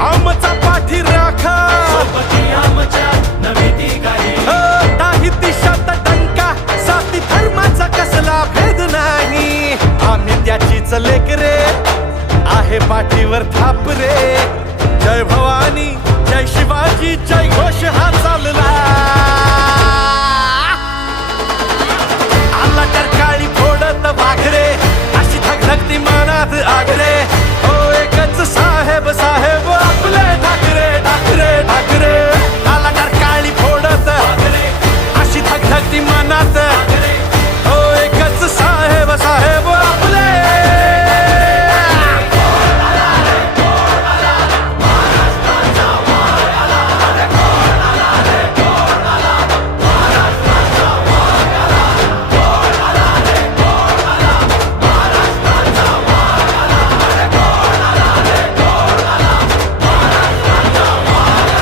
आमचा पाठी राखा नाही दिशात डंका जाती धर्माचा कसला भेद नाही आम्ही त्याचीच लेकरे आहे पाठीवर थाप रे